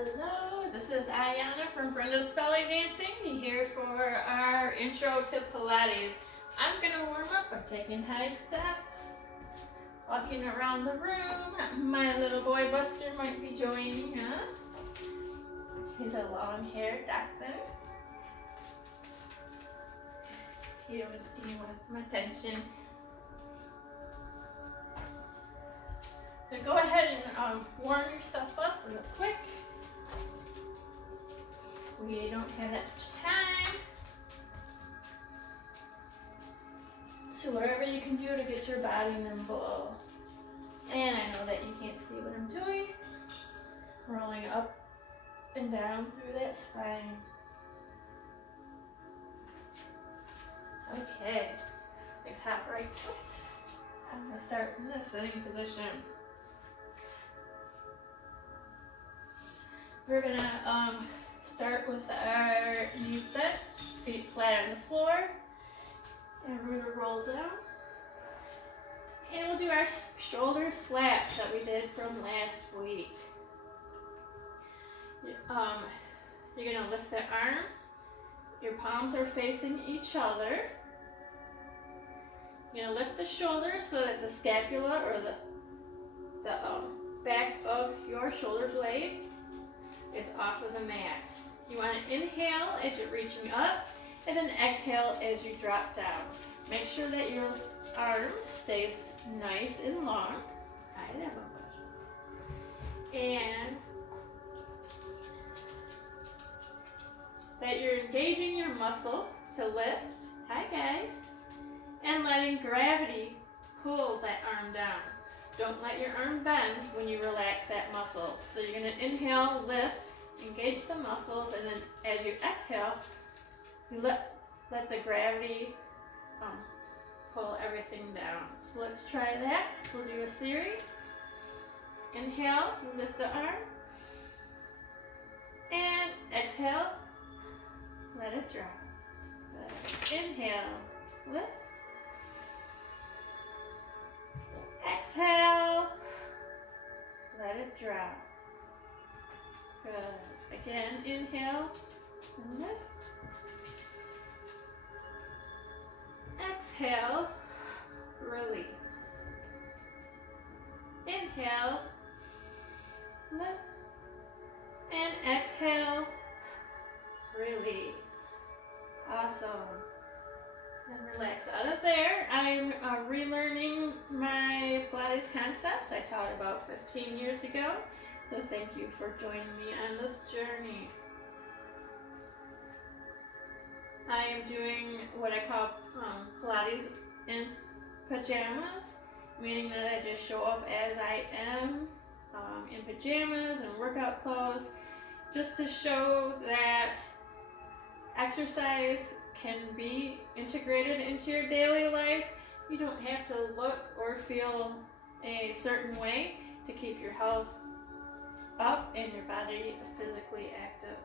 Hello, this is Ayana from Brenda's Belly Dancing, here for our intro to Pilates. I'm going to warm up by taking high steps, walking around the room. My little boy Buster might be joining us. He's a long-haired dachshund. He wants some attention. So go ahead and warm yourself up real quick. We don't have that much time. So whatever you can do to get your body nimble. And I know that you can't see what I'm doing. Rolling up and down through that spine. Okay, let's hop right to it. I'm going to start in the sitting position. We're going to start with our knees bent, feet flat on the floor, and we're going to roll down. And we'll do our shoulder slaps that we did from last week. You're going to lift the arms. Your palms are facing each other. You're going to lift the shoulders so that the scapula or the back of your shoulder blade is off of the mat. You want to inhale as you're reaching up and then exhale as you drop down. Make sure that your arm stays nice and long. I have a question. And that you're engaging your muscle to lift. Hi guys. And letting gravity pull that arm down. Don't let your arm bend when you relax that muscle. So you're going to inhale, lift, engage the muscles, and then as you exhale, you let the gravity pull everything down. So let's try that. We'll do a series. Inhale, lift the arm. And exhale, let it drop. Good. Inhale, lift. Exhale, let it drop. Good. Again, inhale, and lift. Exhale, release. Inhale, lift. And exhale, release. Awesome. And relax out of there. I'm relearning my Pilates concepts I taught about 15 years ago. So thank you for joining me on this journey. I am doing what I call Pilates in pajamas, meaning that I just show up as I am in pajamas and workout clothes, just to show that exercise can be integrated into your daily life. You don't have to look or feel a certain way to keep your health up and your body physically active.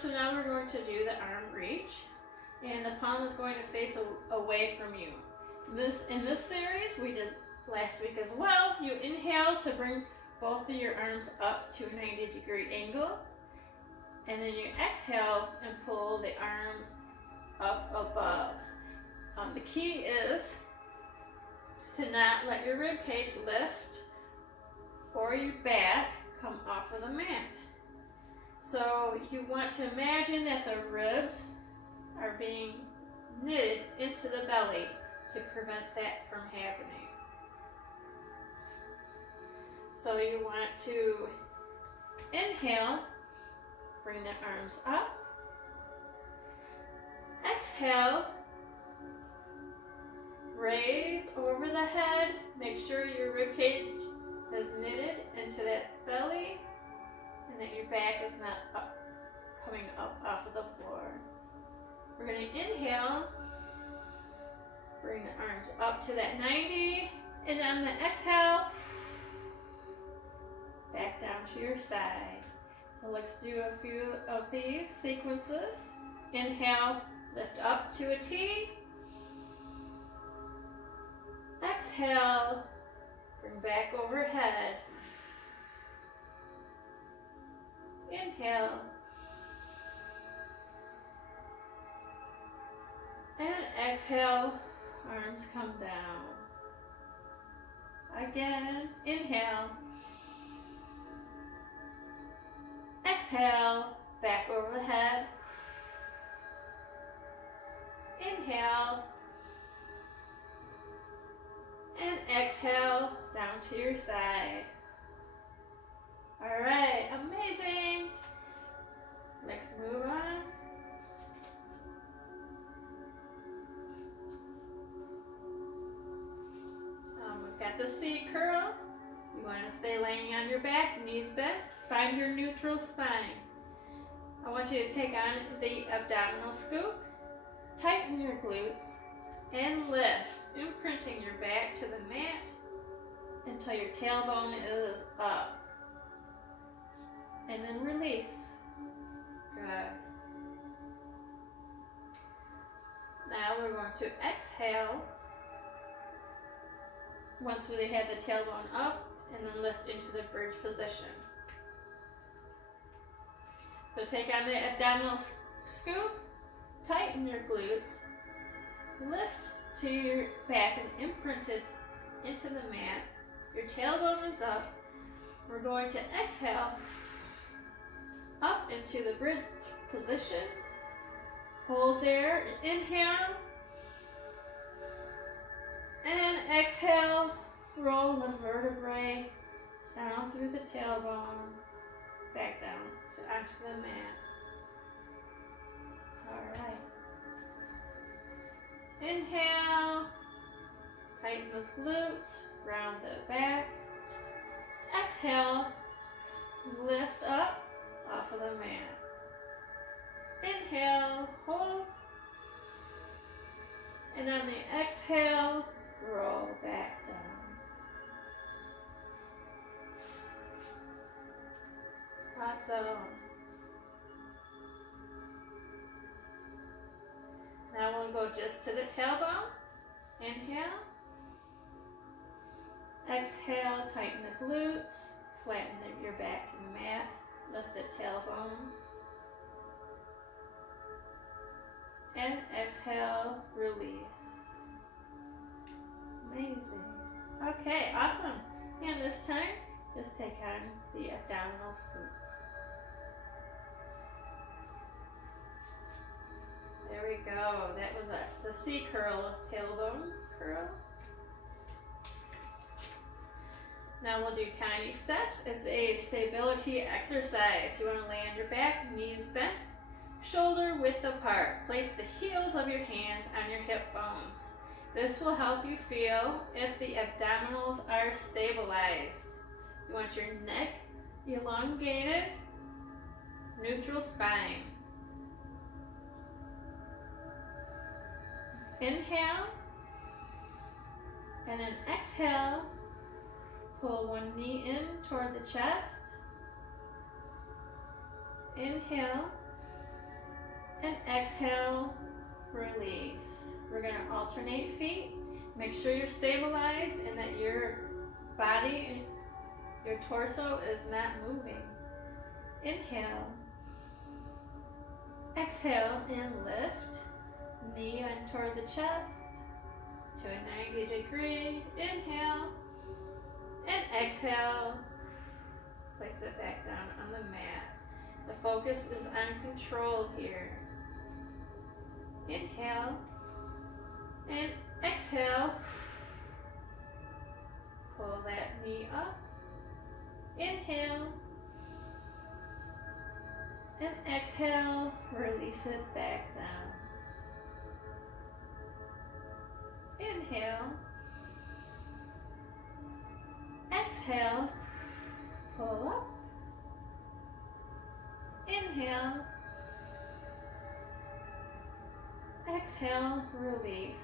So now we're going to do the arm reach, and the palm is going to face away from you. In this series, we did last week as well. You inhale to bring both of your arms up to a 90-degree angle. And then you exhale and pull the arms up above. The key is to not let your rib cage lift or your back come off of the mat. So you want to imagine that the ribs are being knitted into the belly to prevent that from happening. So you want to inhale. Bring the arms up. Exhale. Raise over the head. Make sure your rib cage is knitted into that belly and that your back is not coming up off of the floor. We're going to inhale. Bring the arms up to that 90. And on the exhale, back down to your side. Let's do a few of these sequences. Inhale, lift up to a T. Exhale, bring back overhead. Inhale. And exhale, arms come down. Again, inhale. Exhale, back over the head. Inhale. And exhale, down to your side. All right, amazing. Let's move on. We've got the C curl. You want to stay laying on your back, knees bent. Find your neutral spine. I want you to take on the abdominal scoop. Tighten your glutes and lift, imprinting your back to the mat until your tailbone is up. And then release. Good. Now we're going to exhale. Once we have the tailbone up, and then lift into the bridge position. So take on the abdominal scoop, tighten your glutes, lift to your back is imprinted into the mat. Your tailbone is up. We're going to exhale up into the bridge position. Hold there, inhale. And exhale, roll the vertebrae down through the tailbone, back down onto the mat. All right. Inhale, tighten those glutes, round the back. Exhale, lift up off of the mat. Inhale, hold. And on the exhale, roll back down. Awesome. Now we'll go just to the tailbone. Inhale. Exhale, tighten the glutes, flatten your back to the mat, lift the tailbone. And exhale, release. Amazing. Okay, awesome. And this time, just take on the abdominal scoop. There we go. That was the C curl, tailbone curl. Now we'll do tiny steps. It's a stability exercise. You want to lay on your back, knees bent, shoulder width apart. Place the heels of your hands on your hip bones. This will help you feel if the abdominals are stabilized. You want your neck elongated, neutral spine. Inhale, and then exhale. Pull one knee in toward the chest. Inhale, and exhale, release. We're going to alternate feet. Make sure you're stabilized and that your body, your torso is not moving. Inhale. Exhale and lift. Knee in toward the chest to a 90 degree. Inhale. And exhale. Place it back down on the mat. The focus is on control here. Inhale. And exhale. Pull that knee up. Inhale. And exhale. Release it back down. Inhale. Exhale. Pull up. Inhale. Exhale. Release.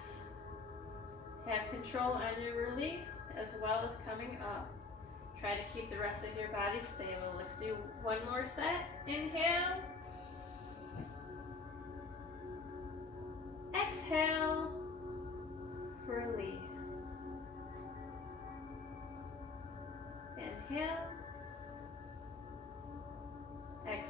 Have control on your release as well as coming up. Try to keep the rest of your body stable. Let's do one more set. Inhale. Exhale. Release. Inhale. Exhale.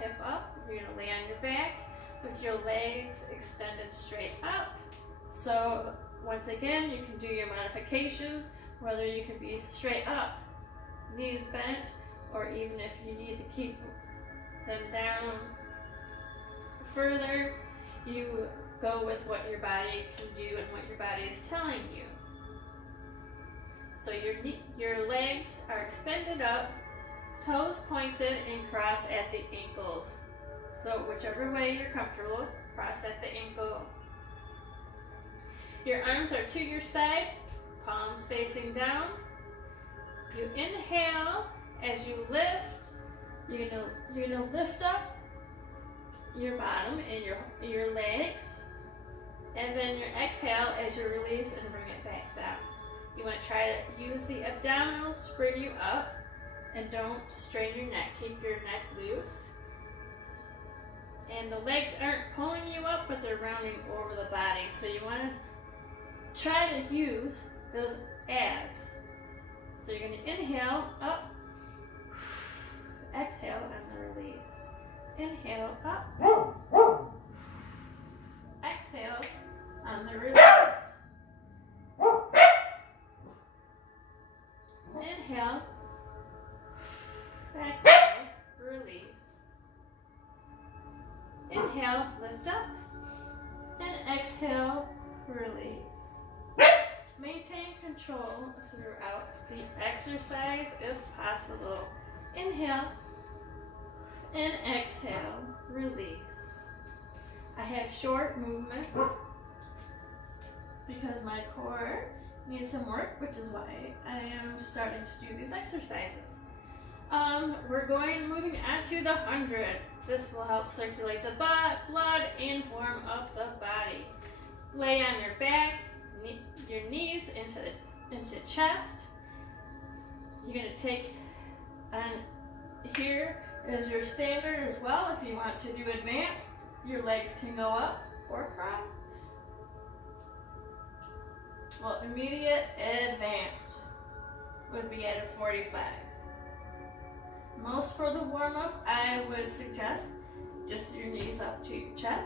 hip up. You're going to lay on your back with your legs extended straight up. So once again, you can do your modifications, whether you can be straight up, knees bent, or even if you need to keep them down further, you go with what your body can do and what your body is telling you. So your legs are extended up, toes pointed, and cross at the ankles. So whichever way you're comfortable, cross at the ankle. Your arms are to your side, palms facing down. You inhale as you lift. You're gonna lift up your bottom and your legs, and then your exhale as you release and bring it back down. You want to try to use the abdominals to bring you up, and don't strain your neck. Keep your neck loose. And the legs aren't pulling you up, but they're rounding over the body. So you want to try to use those abs. So you're going to inhale up, exhale on the release. Inhale up, exhale on the release. Inhale, exhale, release. Inhale, lift up, and exhale, release. Maintain control throughout the exercise if possible. Inhale, and exhale, release. I have short movements because my core needs some work, which is why I am starting to do these exercises. We're moving on to the 100. This will help circulate the blood and warm up the body. Lay on your back, your knees into chest. You're going to take on here is your standard as well. If you want to do advanced, your legs can go up or cross. Well, immediate advanced would be at a 45. Most for the warm-up, I would suggest just your knees up to your chest.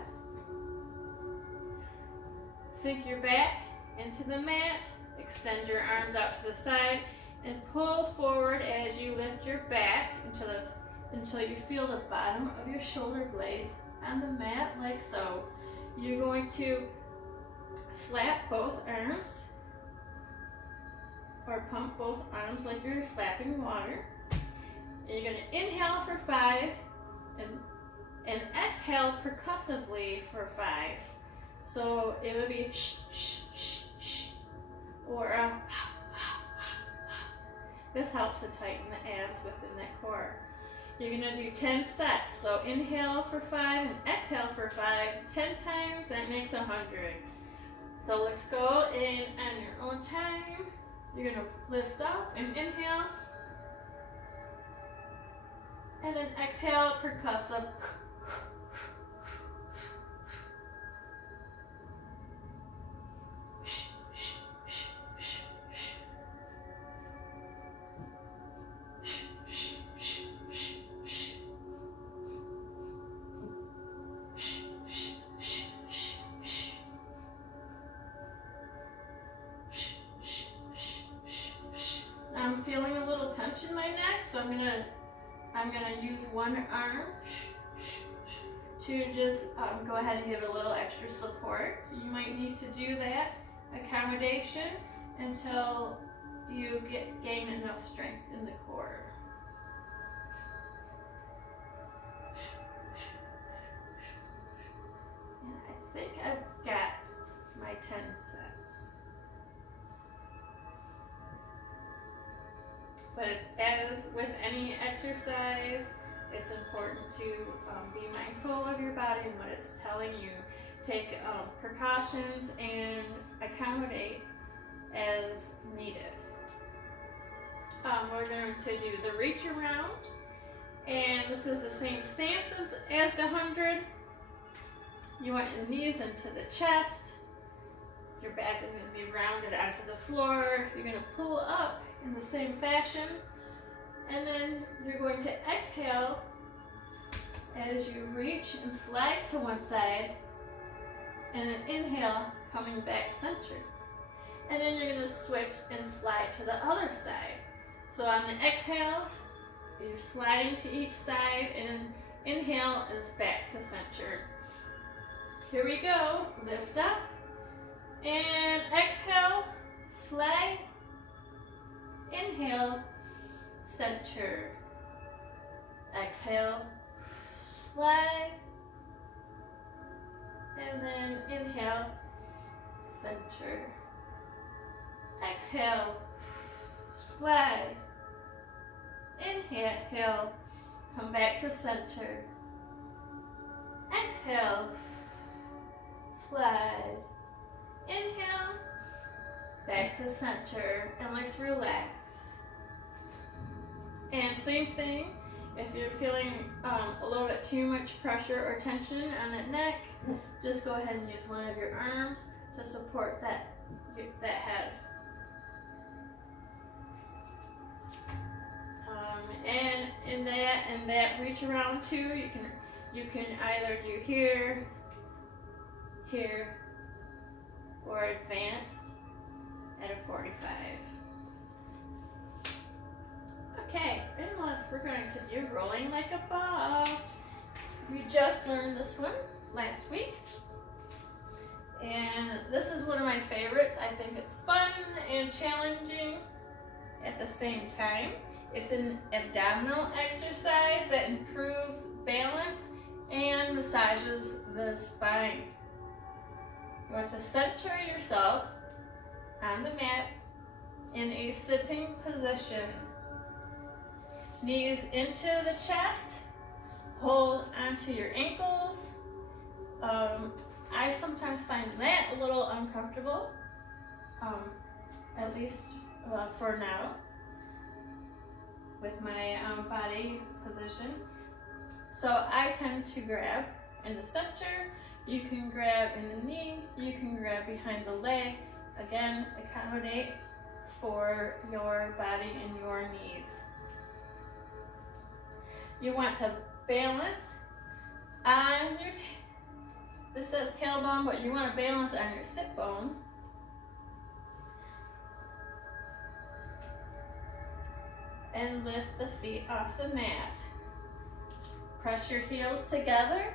Sink your back into the mat, extend your arms out to the side, and pull forward as you lift your back until you feel the bottom of your shoulder blades on the mat, like so. You're going to slap both arms, or pump both arms like you're slapping water. And you're going to inhale for 5 and exhale percussively for 5. So it would be shh, shh, shh, shh, or a This helps to tighten the abs within that core. You're going to do 10 sets. So inhale for 5 and exhale for 5. 10 times, that makes 100. So let's go in on your own time. You're going to lift up and inhale. And then exhale, percussive. I'm feeling a little tension in my neck, so I'm gonna use one arm to just go ahead and give it a little extra support. You might need to do that accommodation until you gain enough strength in the core. And I think I've got my 10 sets. But as with any exercise, it's important to be mindful of your body and what it's telling you. Take precautions and accommodate as needed. We're going to do the reach around, and this is the same stance as the 100. You want your knees into the chest. Your back is going to be rounded onto the floor. You're going to pull up in the same fashion, and then you're going to exhale as you reach and slide to one side, and then inhale, coming back center. And then you're going to switch and slide to the other side. So on the exhales, you're sliding to each side, and then inhale is back to center. Here we go. Lift up, and exhale, slide, inhale, center. Exhale, slide, and then inhale, center. Exhale, slide, inhale, come back to center. Exhale, slide, inhale, back to center, and let's relax. And same thing, if you're feeling a little bit too much pressure or tension on that neck, just go ahead and use one of your arms to support that head. And in that reach around too, you can either do here, or advanced at a 45. Okay, and we're going to do rolling like a ball. We just learned this one last week. And this is one of my favorites. I think it's fun and challenging at the same time. It's an abdominal exercise that improves balance and massages the spine. You want to center yourself on the mat in a sitting position. Knees into the chest, hold onto your ankles. I sometimes find that a little uncomfortable, at least for now, with my body position. So I tend to grab in the center. You can grab in the knee, you can grab behind the leg. Again, accommodate for your body and your needs. You want to balance on your, this says tailbone, but you want to balance on your sit bones. And lift the feet off the mat. Press your heels together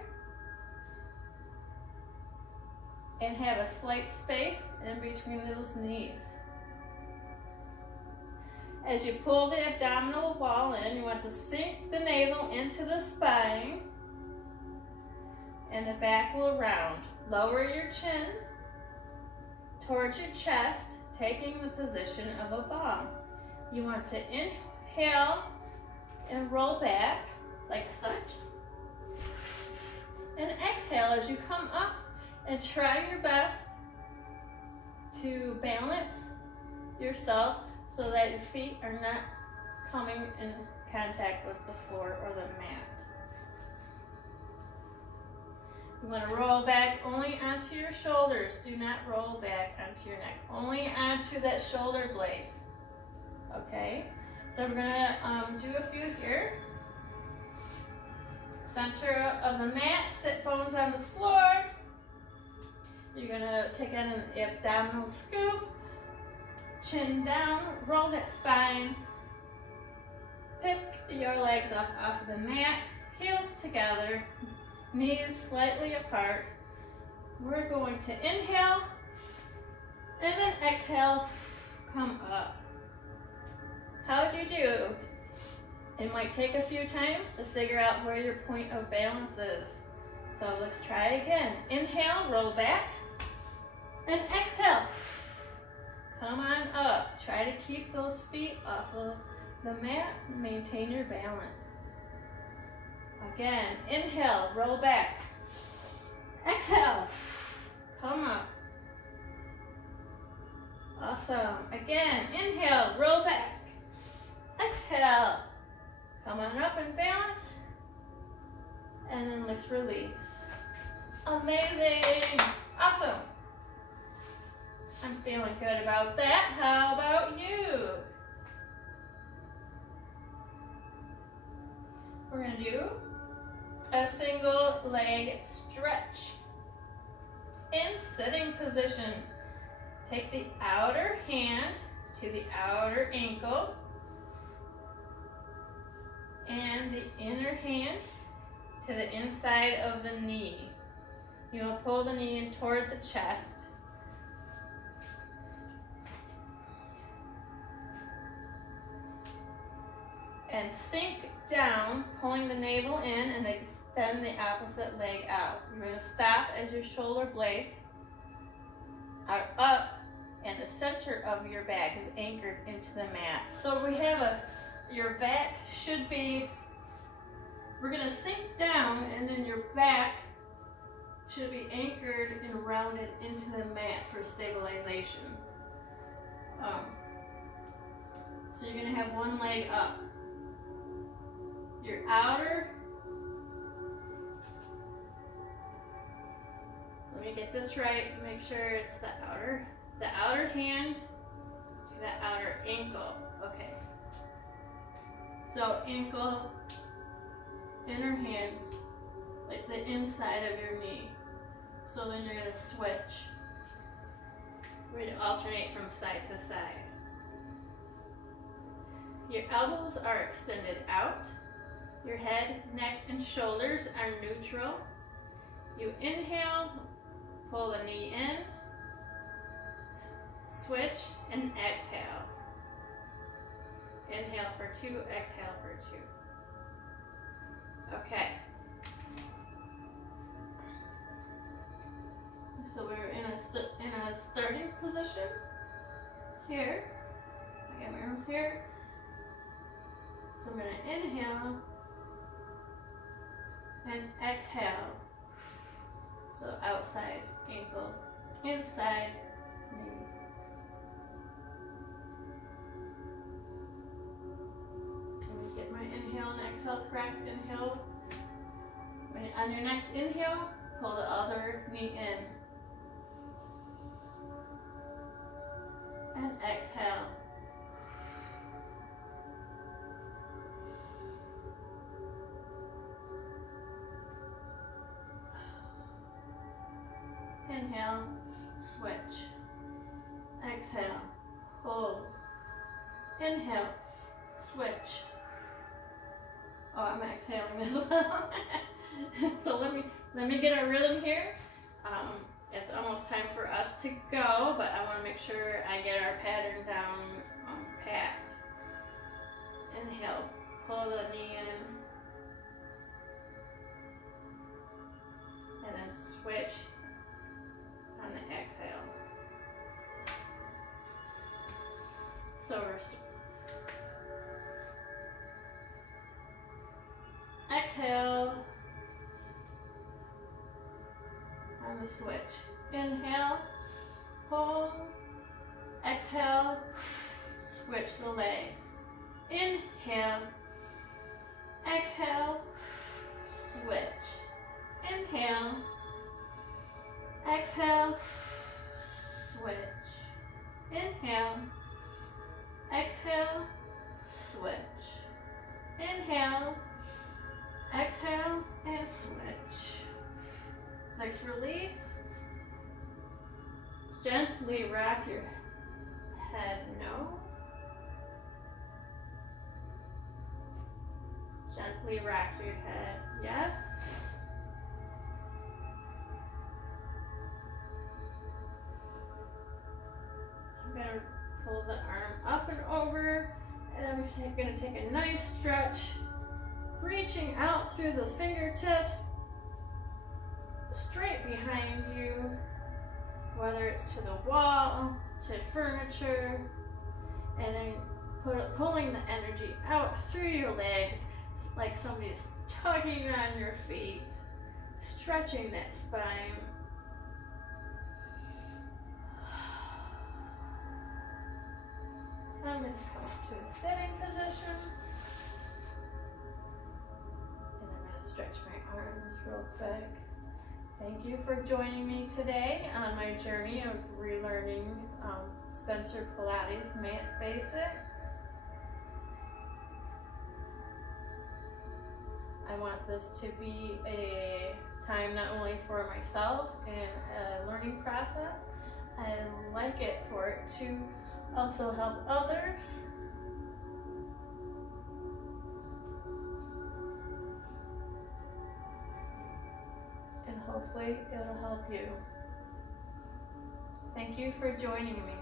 and have a slight space in between those knees. As you pull the abdominal wall in, you want to sink the navel into the spine and the back will round. Lower your chin towards your chest, taking the position of a ball. You want to inhale and roll back like such. And exhale as you come up and try your best to balance yourself so that your feet are not coming in contact with the floor or the mat. You want to roll back only onto your shoulders. Do not roll back onto your neck. Only onto that shoulder blade. Okay? So we're going to do a few here. Center of the mat, sit bones on the floor. You're going to take in an abdominal scoop. Chin down, roll that spine. Pick your legs up off the mat, heels together, knees slightly apart. We're going to inhale and then exhale, come up. How'd you do? It might take a few times to figure out where your point of balance is. So let's try again. Inhale, roll back, and exhale. Come on up. Try to keep those feet off of the mat and maintain your balance. Again, inhale, roll back. Exhale, come up. Awesome. Again, inhale, roll back. Exhale, come on up and balance. And then let's release. Amazing. Awesome. I'm feeling good about that. How about you? We're going to do a single leg stretch. In sitting position, take the outer hand to the outer ankle and the inner hand to the inside of the knee. You will pull the knee in toward the chest. And sink down, pulling the navel in and extend the opposite leg out. You're going to stop as your shoulder blades are up and the center of your back is anchored into the mat. So we have your back should be, we're going to sink down and then your back should be anchored and rounded into the mat for stabilization. So you're going to have one leg up. Your outer, let me get this right, make sure it's the outer hand to the outer ankle. Okay. So ankle, inner hand, like the inside of your knee. So then you're going to switch. We're going to alternate from side to side. Your elbows are extended out. Your head, neck, and shoulders are neutral. You inhale, pull the knee in, switch, and exhale. Inhale for 2, exhale for 2. Okay. So we're in a starting position here. I got my arms here. So I'm going to inhale and exhale. So outside ankle, inside knee. Let me get my inhale and exhale correct. Inhale. On your next inhale, pull the other knee in. And exhale. Inhale, switch. Exhale, hold. Inhale, switch. Oh, I'm exhaling as well. So let me get a rhythm here. It's almost time for us to go, but I want to make sure I get our pattern down packed. Inhale, pull the knee in, and then switch on the exhale. So exhale on the switch. Inhale, hold, exhale, switch the legs. Inhale, exhale, switch. Inhale, exhale, switch. Inhale, exhale, switch. Inhale, exhale, and switch. Next release. Gently rock your head no. Gently rock your head yes. I'm going to pull the arm up and over, and I'm going to take a nice stretch, reaching out through the fingertips, straight behind you, whether it's to the wall, to furniture, and then pulling the energy out through your legs like somebody's tugging on your feet, stretching that spine. I'm going to come up to a sitting position, and I'm going to stretch my arms real quick. Thank you for joining me today on my journey of relearning Spencer Pilates mat basics. I want this to be a time not only for myself and a learning process, I like it for it to also help others. And hopefully it'll help you. Thank you for joining me.